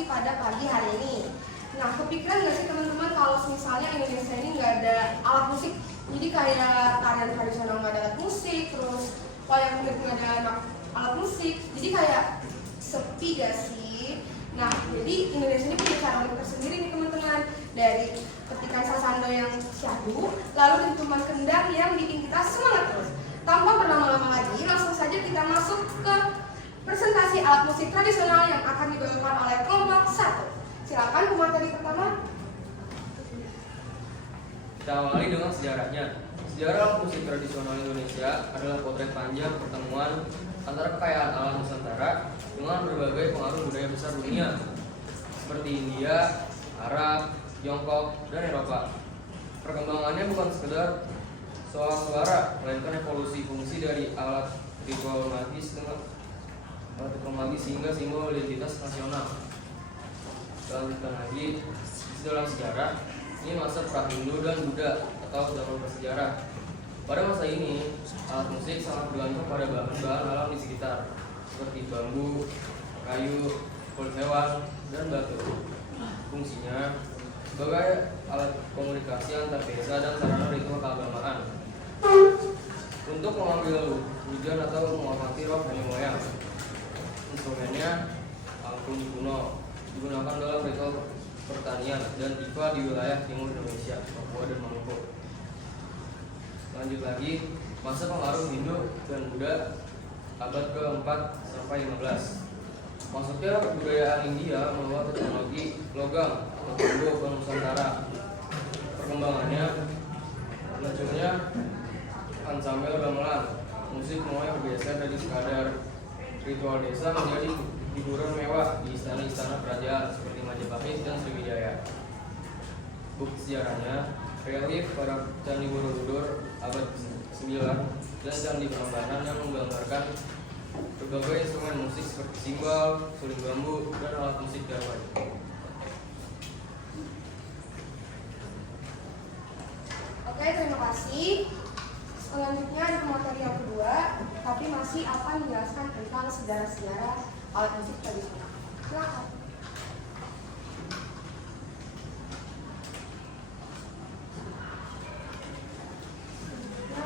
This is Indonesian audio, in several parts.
komunikasi pada pagi hari ini. Nah, kepikiran nggak sih teman-teman kalau misalnya Indonesia ini nggak ada alat musik? Jadi kayak tarian tradisional nggak ada alat musik, terus wayang kulit nggak ada alat musik, jadi kayak sepi gak sih? Nah, jadi Indonesia ini punya cara unik tersendiri nih teman-teman. Dari petikan sasando yang syahdu, lalu dentuman kendang yang bikin kita semangat terus. Tanpa berlama-lama lagi, langsung saja kita masuk ke presentasi alat musik tradisional yang akan dibawakan oleh kelompok 1. Silakan pemateri pertama. Kita awali dengan sejarahnya. Sejarah alat musik tradisional Indonesia adalah potret panjang pertemuan antara kekayaan alat Nusantara dengan berbagai pengaruh budaya besar dunia seperti India, Arab, Tiongkok, dan Eropa. Perkembangannya bukan sekedar soal suara, melainkan evolusi fungsi dari alat ritual magis hingga simbol identitas nasional. Lanjutkan lagi, dalam sejarah, ini masa pra-Hindu dan Buddha atau zaman prasejarah. Pada masa ini, alat musik sangat bergantung pada bahan-bahan alam di sekitar, seperti bambu, kayu, kulit hewan, dan batu. Fungsinya sebagai alat komunikasi antar desa dan sarana ritual keagamaan. Untuk mengambil hujan atau menghormati roh nenek moyang. Instrumennya angklung kuno, digunakan dalam ritual pertanian dan tiba di wilayah timur Indonesia, Papua dan Maluku. Lanjut lagi, masa pengaruh Hindu dan Buddha abad ke-4 sampai 15. Masuknya kebudayaan India membawa teknologi logam atau bambu ke Nusantara. Perkembangannya, munculnya ensemble gamelan, musik mulai bergeser dari sekadar ritual desa menjadi hiburan mewah di istana-istana kerajaan seperti Majapahit dan Sriwijaya. Bukti sejarahnya, relief para Candi Borobudur abad 9 dan Candi Prambanan yang menggambarkan berbagai instrumen musik seperti simbal, suling bambu, dan alat musik Dawai. Oke, terima kasih. Selanjutnya ada materi yang kedua, tapi masih akan menjelaskan tentang sejarah-sejarah alat musik tradisional. Silakan.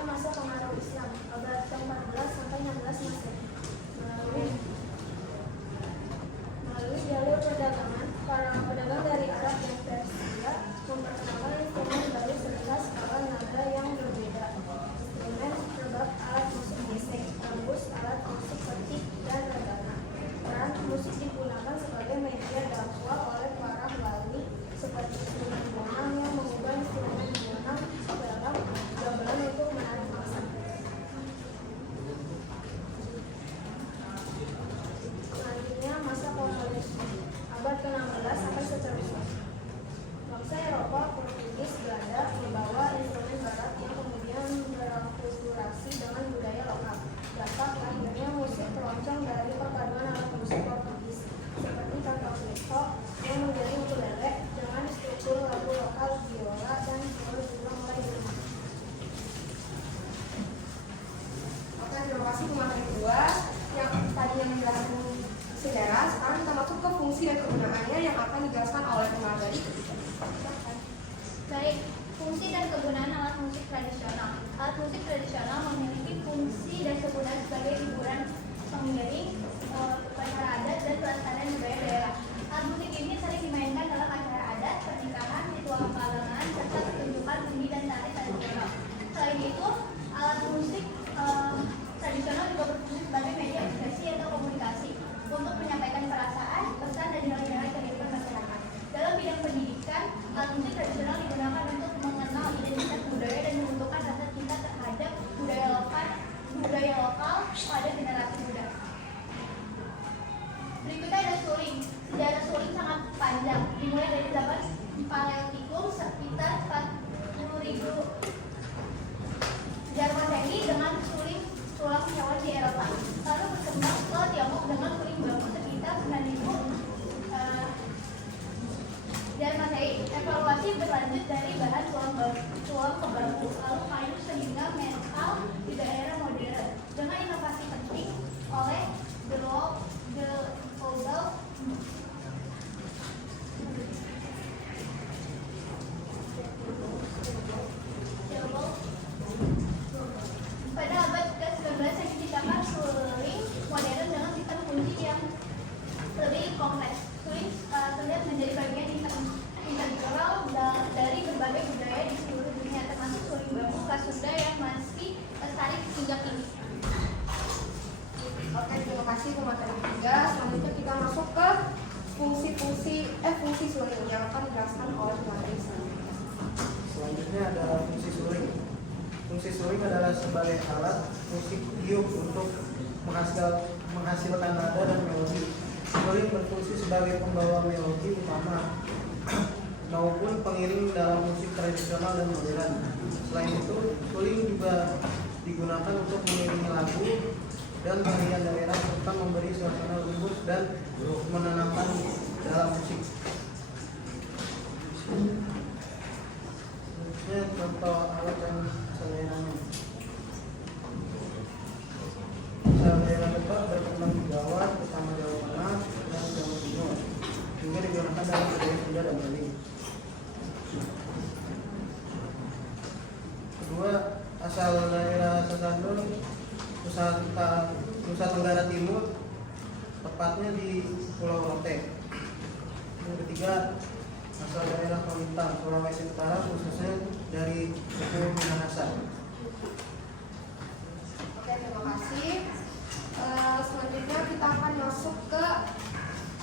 Masa pengaruh Islam abad ke-14 sampai 16 Masehi. Melalui jalur perdagangan, para pedagang dari Arab dan Persia memperkenalkan instrumen baru serta skala nada yang berbeda. Instrumen rebab, alat musik gesek, gambus, alat musik petik, dan rebana. Peran musik digunakan sebagai media dakwah oleh para wali seperti instrumen bonang yang mengubah instrumen bonang dalam gamelan untuk menarik massa. Selanjutnya masa kolonialisme abad ke-16 sampai seterusnya. Bangsa Eropa, Portugis, Belanda membawa instrumen barat yang kemudian berakulturasi dengan budaya lokal. Dapat lahirnya musik keroncong dari perpaduan alat musik Portugis seperti cantauento yang menjadi ukulele dengan struktur lagu lokal biola dan viol juga mulai bermain. Oke, terima kasih pemateri kedua yang tadinya menjelaskan sejarah. Sekarang kita masuk ke fungsi dan kegunaannya yang akan dijelaskan oleh pemateri ketiga. Baik, fungsi dan kegunaan alat musik tradisional. Alat musik tradisional memiliki fungsi dan kegunaan sebagai hiburan pengiring, upacara adat, dan pelestarian budaya daerah. Alat musik ini sering dimainkan dalam acara adat, pernikahan, ritual keagamaan, serta pertunjukan undi dan tari tradisional. Selain itu, alat musik tradisional juga berfungsi sebagai media ekspresi atau komunikasi untuk menyampaikan perasaan, pesan, dan nilai-nilai kehidupan masyarakat. Dalam bidang pendidikan, alat musik tradisional digunakan untuk mengenal identitas budaya dan menentukan rasa cinta terhadap budaya lokal pada generasi muda. kasih ke materi 3. Selanjutnya kita masuk ke fungsi suling yang akan dijelaskan oleh materi selanjutnya. Selanjutnya adalah fungsi suling. Fungsi suling adalah sebagai alat musik tiup untuk menghasilkan nada dan melodi. Suling berfungsi sebagai pembawa melodi utama maupun pengiring dalam musik tradisional dan modern. Selain itu, suling juga digunakan untuk mengiringi lagu dan tarian daerah serta memberi suasana lembut dan menenangkan dalam musik. Selanjutnya contoh alat yang sederhana. Daerah dekat berkembang di Jawa, terutama Jawa Tengah dan Jawa Timur, hingga digunakan dalam budaya Sunda dan Bali. Kedua, asal daerah Sasando, Nusa Tenggara Timur, tepatnya di Pulau Rote. Yang ketiga, asal daerah Kuantan, Sulawesi Utara, khususnya dari suku Minahasa. Oke, terima kasih. Selanjutnya kita akan masuk ke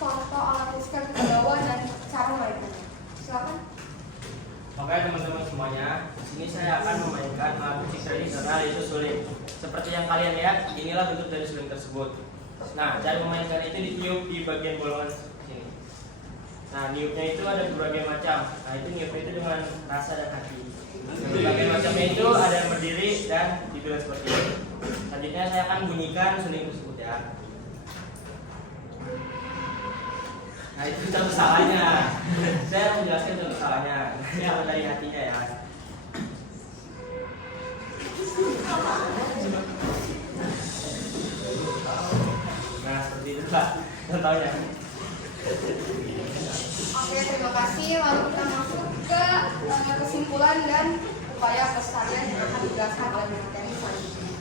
contoh alat musik yang kita bawa dan cara mainnya. Silakan. Oke teman-teman semuanya, di sini saya akan memainkan alat musik tradisional yaitu suling. Seperti yang kalian lihat, inilah bentuk dari suling tersebut. Nah, cara memainkan itu ditiup di bagian bolongan sini. Nah, niupnya itu ada berbagai macam. Nah, itu niupnya itu dengan rasa dan hati. Berbagai macamnya itu ada yang berdiri dan dibilang seperti ini. Selanjutnya saya akan bunyikan suling tersebut ya. Nah, itu contoh salahnya. Saya menjelaskan contoh salahnya. Ini apa dari hatinya ya. Nah, seperti itu Pak contohnya. Oke, terima kasih. Lalu kita masuk ke kesimpulan dan upaya pelestarian yang akan dijelaskan oleh materi selanjutnya.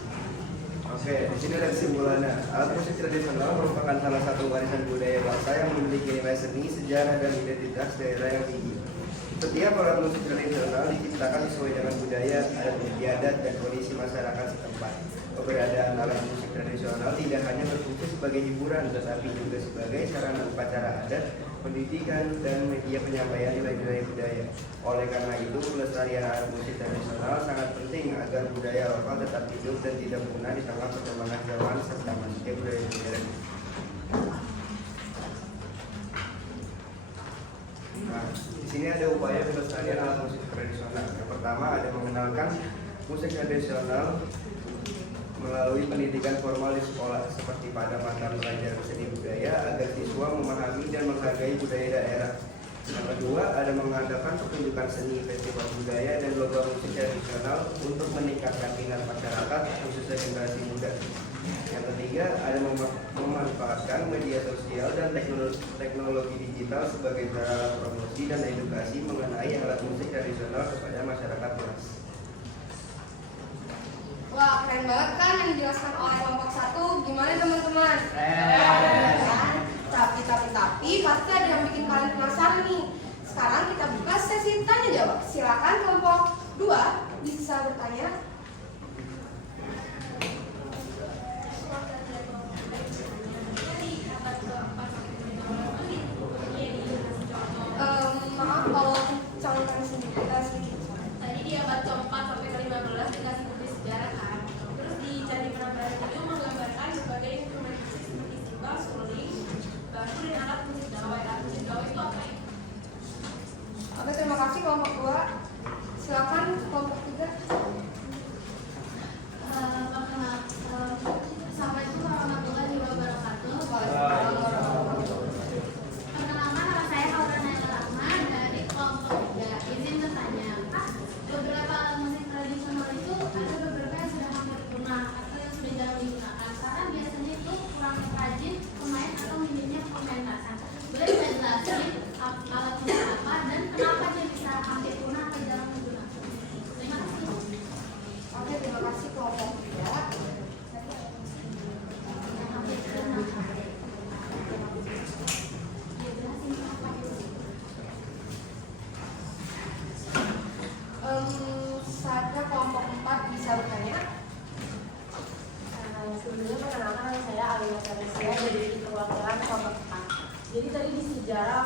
Oke, di sini ada kesimpulannya. Alat musik tradisional merupakan salah satu warisan budaya bangsa yang memiliki nilai seni, sejarah, dan identitas daerah yang tinggi. Setiap alat musik tradisional diciptakan sesuai dengan budaya, adat istiadat, dan kondisi masyarakat setempat. Keberadaan alat musik tradisional tidak hanya berfungsi sebagai hiburan, tetapi juga sebagai sarana upacara adat, pendidikan, dan media penyampaian nilai-nilai budaya. Oleh karena itu, pelestarian alat musik tradisional sangat penting agar budaya lokal tetap hidup dan tidak punah di tengah perkembangan zaman serta masifnya budaya modern. Nah, di sini ada upaya pelestarian alat musik tradisional. Yang pertama ada mengenalkan musik tradisional melalui pendidikan formal di sekolah seperti pada mata pelajaran seni budaya agar siswa memahami dan menghargai budaya daerah. Yang kedua ada mengadakan pertunjukan seni, festival budaya, dan lomba musik tradisional untuk meningkatkan minat masyarakat khususnya generasi muda. Yang ketiga ada memanfaatkan media sosial dan teknologi digital sebagai sarana promosi dan edukasi mengenai alat musik tradisional kepada masyarakat luas. Wah, keren banget kan yang dijelaskan oleh kelompok 1. Gimana teman-teman? Tapi pasti ada yang bikin kalian penasaran nih. Sekarang kita buka sesi tanya jawab. Silakan kelompok 2 bisa bertanya. Maaf kalau contohnya sedikit. Tadi di abad ke-4 sampai ke-15 dikasih buku sejarah kan. Terus di Candi Prambanan itu menggambarkan berbagai instrumentasi seperti simbal, suling, batu, dan alat musik gawai. Alat musik gawai itu apa ya? Oke, terima kasih kelompok 2. Silakan kelompok 3. Assalamualaikum warahmatullahi wabarakatuh. Perkenalkan, nama saya Aurana Rahma dari kelompok 3. Izin bertanya, Pak, beberapa alat musik tradisional itu ada beberapa yang sudah hampir punah atau yang sudah jarang digunakan.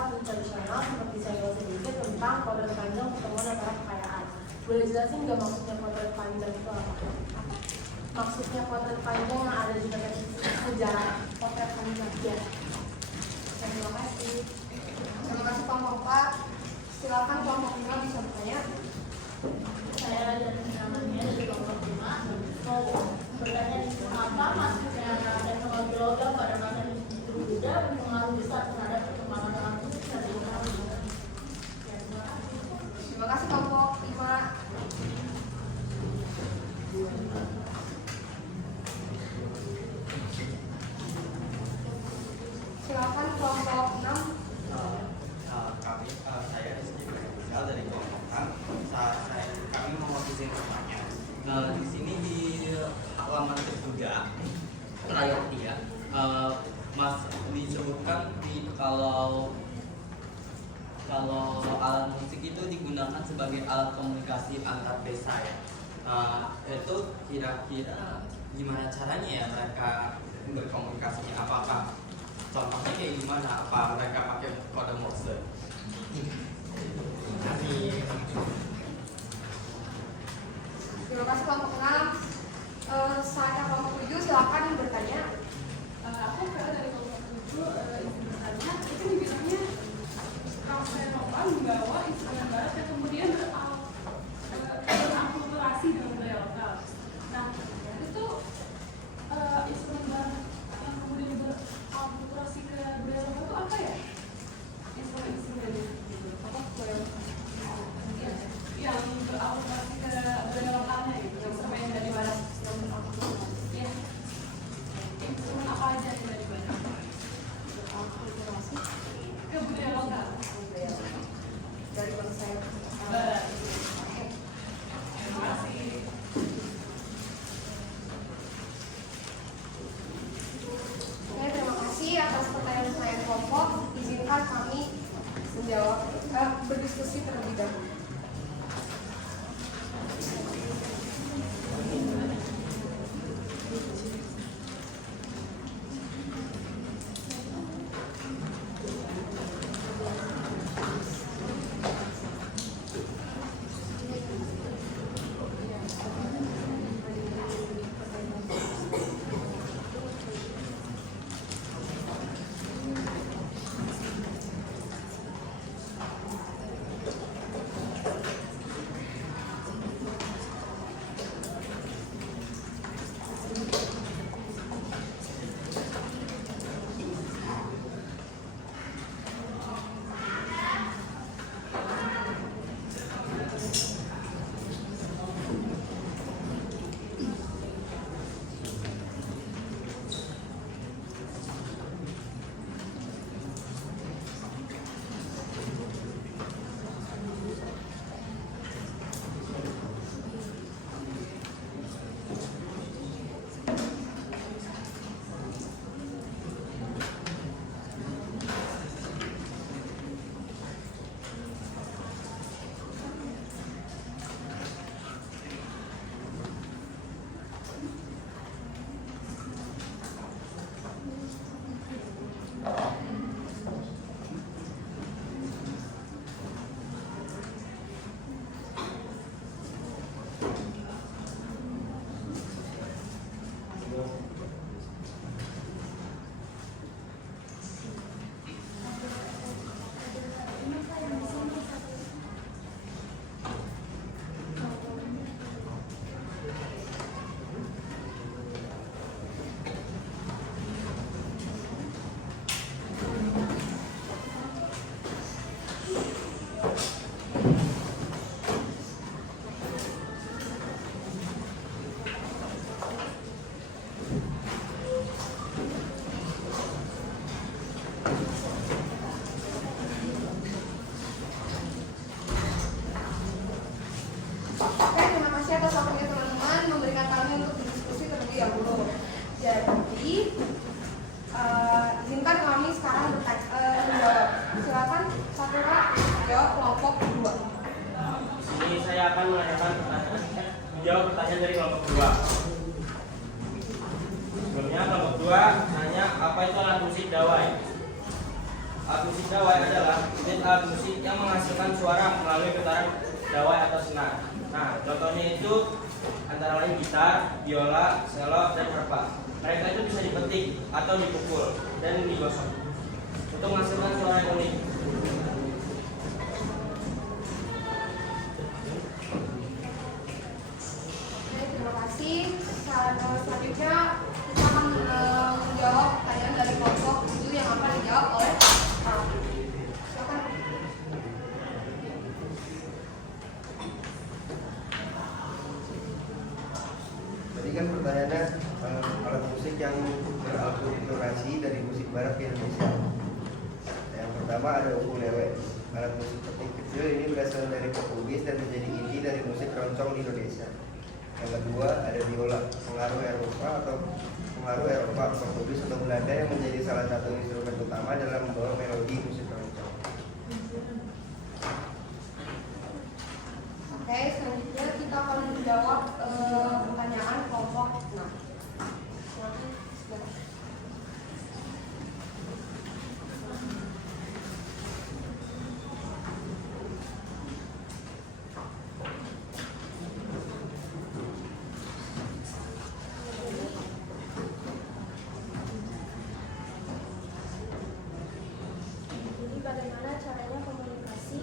alat musik tradisional seperti senggol sedikit tentang potret panjang pertemuan antara kekayaan. Boleh jelasin nggak maksudnya potret panjang itu apa? Maksudnya potret panjang yang ada di dalam sejarah potret panjang ya. Terima kasih. Terima kasih kelompok 4. Silakan kelompok 5 bisa bertanya. Saya dan namanya dari kelompok 5 mau bertanya apa maksudnya teknologi logam pada masa Hindu Buddha berpengaruh besar terhadap perkembangan alat musik tradisional. Terima kasih kelompok 5. Silakan kelompok 6. Saya tinggal dari kelompok 6. Kami mewakili semuanya. Nah, di sini di halaman ketiga layar 3 Mas disebutkan kalau alat musik itu digunakan sebagai alat komunikasi antar desa ya. Itu kira-kira gimana caranya ya mereka berkomunikasinya? Apakah contohnya kayak gimana? Apa mereka pakai kode Morse? Terima kasih kelompok 6. Saya kelompok 7 silakan bertanya. Aku dari kelompok 7 izin bertanya, itu dibilangnya Rasenova membawa instrumen barat yang kemudian berakulturasi dengan budaya lokal. Nah, itu instrumen barat yang kemudian berakulturasi ke budaya lokal itu apa ya? Instrumen-instrumennya gitu. Apa yang berakulturasi ke budaya lokalnya gitu, instrumen yang dari barat. Ya. Instrumen apa aja yang dari barat? Ke budaya lokal. Dari bangsa Barat. Oke. Terima kasih. Oke, terima kasih atas pertanyaan saya kelompok. Izinkan kami menjawab berdiskusi terlebih dahulu. menjawab pertanyaan dari kelompok 2. Sebelumnya kelompok 2 nanya apa itu alat musik dawai. Alat musik dawai adalah alat musik yang menghasilkan suara melalui getaran dawai atau senar. Nah, contohnya itu antara lain gitar, biola, cello, dan harpa. Mereka itu bisa dipetik atau dipukul dan digosok untuk menghasilkan suara yang unik. Oke, terima kasih. Selanjutnya kita akan menjawab pertanyaan dari kelompok itu yang akan dijawab oleh silakan. Tadi kan pertanyaannya alat musik yang berakulturasi dari musik barat ke Indonesia. Yang pertama ada ukulele. Alat musik petik kecil ini berasal dari Portugis dan menjadi inti dari musik keroncong di Indonesia. Yang kedua ada biola, pengaruh Eropa, Portugis atau Belanda yang menjadi salah satu instrumen utama dalam membawa melodi musik keroncong. Oke, selanjutnya kita akan menjawab pertanyaan kelompok 6. Jadi bagaimana caranya komunikasi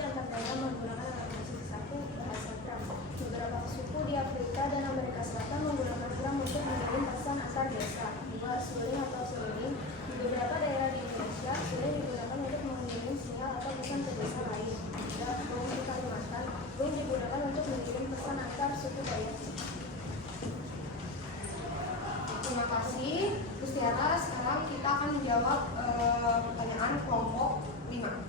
antar daerah menggunakan alat musik satu bahasa drum. Beberapa suku di Afrika dan Amerika Selatan menggunakan drum untuk mengirim pesan antar desa. Dua, suling atau seruling. Di beberapa daerah di Indonesia, suling digunakan untuk mengirim sinyal atau pesan ke desa lain. Tiga, bom di Kalimantan. Bom digunakan untuk mengirim pesan antar suku Dayak. Terima kasih, Gustiara. Sekarang kita akan menjawab pertanyaan kelompok 5.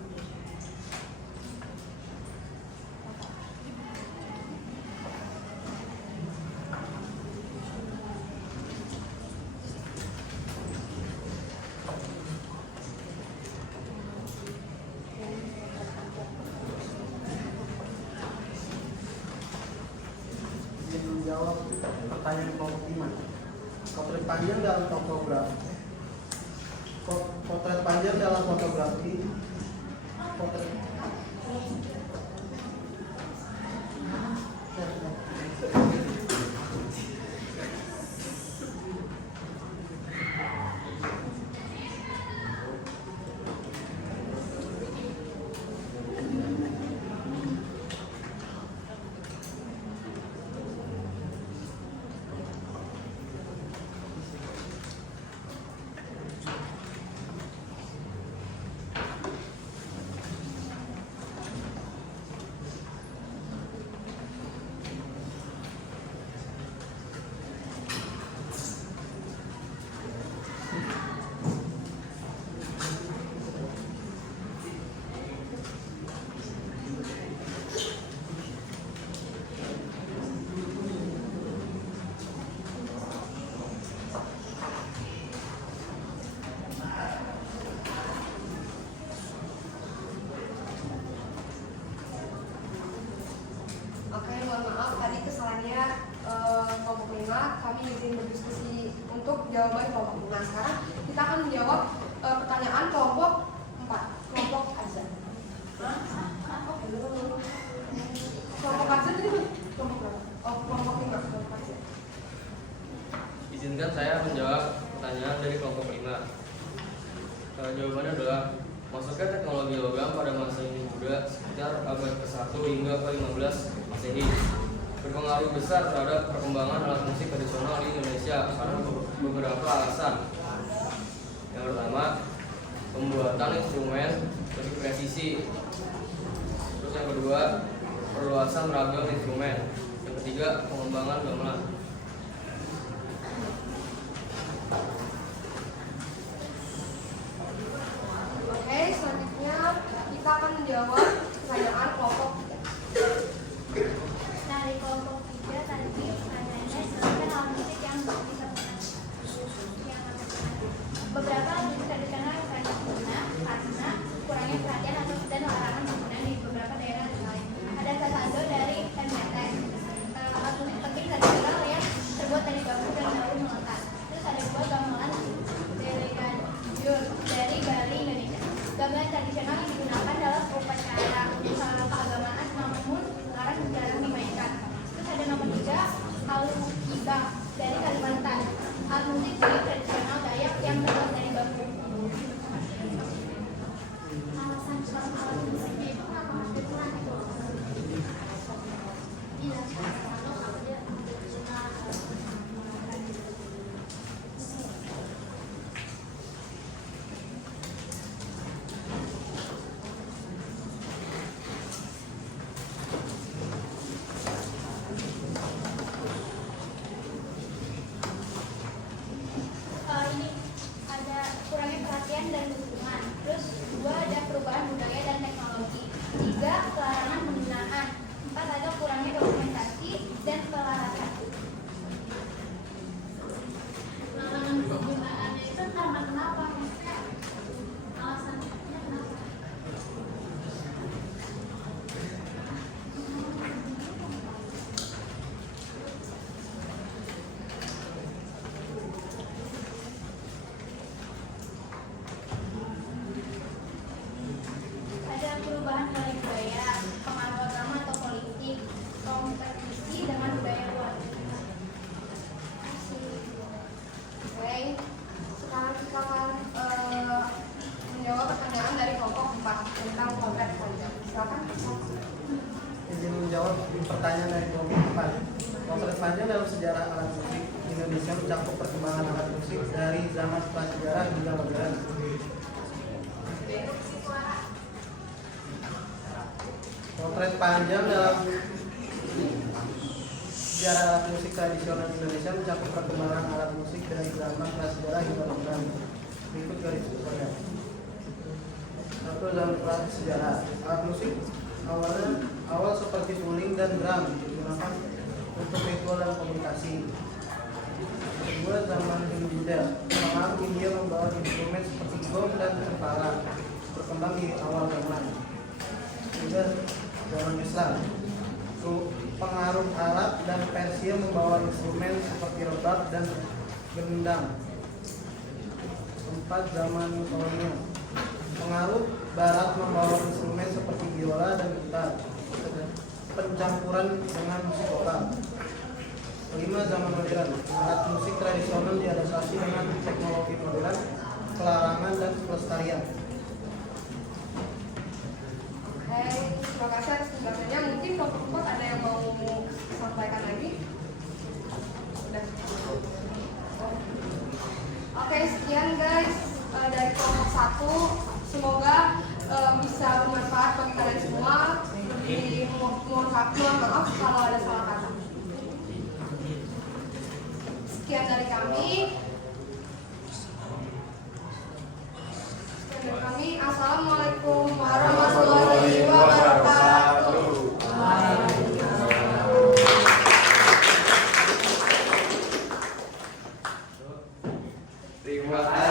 Izin menjawab pertanyaan kelompok 5. Potret panjang dalam fotografi. Potret panjang dalam fotografi. Potret Oke, mohon maaf tadi kesalahannya kelompok 5. Kami izin berdiskusi untuk jawaban kelompok 5. Sekarang kita akan menjawab pertanyaan kelompok 4. Kelompok Azan. Kelompok Azan tadi kelompok berapa? Oh, kelompok 5. Kelompok Azan. Izinkan saya menjawab pertanyaan dari kelompok 5. Jawabannya adalah masuknya teknologi logam pada masa ini juga sekitar abad ke-1 hingga ke-15 Masehi berpengaruh besar terhadap perkembangan alat musik tradisional di Indonesia karena beberapa alasan. Yang pertama, pembuatan instrumen lebih presisi. Terus yang kedua, perluasan ragam instrumen. Yang ketiga, pengembangan gamelan. Oke, selanjutnya kita akan menjawab pertanyaan kelompok 3. Nah, di kelompok 3 tadi pertanyaannya silakan alat musik yang bisa beberapa alat musik tradisional yang sering digunakan karena kurangnya perhatian atau dan larangan penggunaan di beberapa daerah lain. Ada sasando dari MNT, alat musik penting tradisional pertanyaan dari kelompok 4. Potret panjang dalam sejarah alat musik Indonesia mencakup perkembangan alat musik dari zaman prasejarah hingga modern. Potret panjang dalam sejarah alat musik tradisional Indonesia mencakup perkembangan alat musik dari zaman prasejarah hingga modern. Berikut garis besarnya. 1. Zaman prasejarah. Alat musik awal seperti suling dan drum digunakan untuk ritual dan komunikasi. 2. Zaman Hindia. Orang India membawa instrumen seperti gong dan cempala berkembang di awal zaman. 3. Zaman Islam. Pengaruh Arab dan Persia membawa instrumen seperti rebab dan gendang. 4. Zaman kolonial. Pengaruh Barat membawa instrumen seperti biola dan gitar, pencampuran dengan musik lokal. 5. Zaman modern. Alat musik tradisional diadaptasi dengan teknologi modern, pelarangan dan pelestarian. Terima kasih atas penjelasannya. Mungkin kelompok 4 ada yang mau sampaikan lagi? Udah. Oke, sekian guys dari kelompok 1. Semoga bisa bermanfaat bagi kalian semua. Mohon maaf kalau ada salah kata. Sekian dari kami. Assalamualaikum warahmatullahi wabarakatuh. Terima kasih.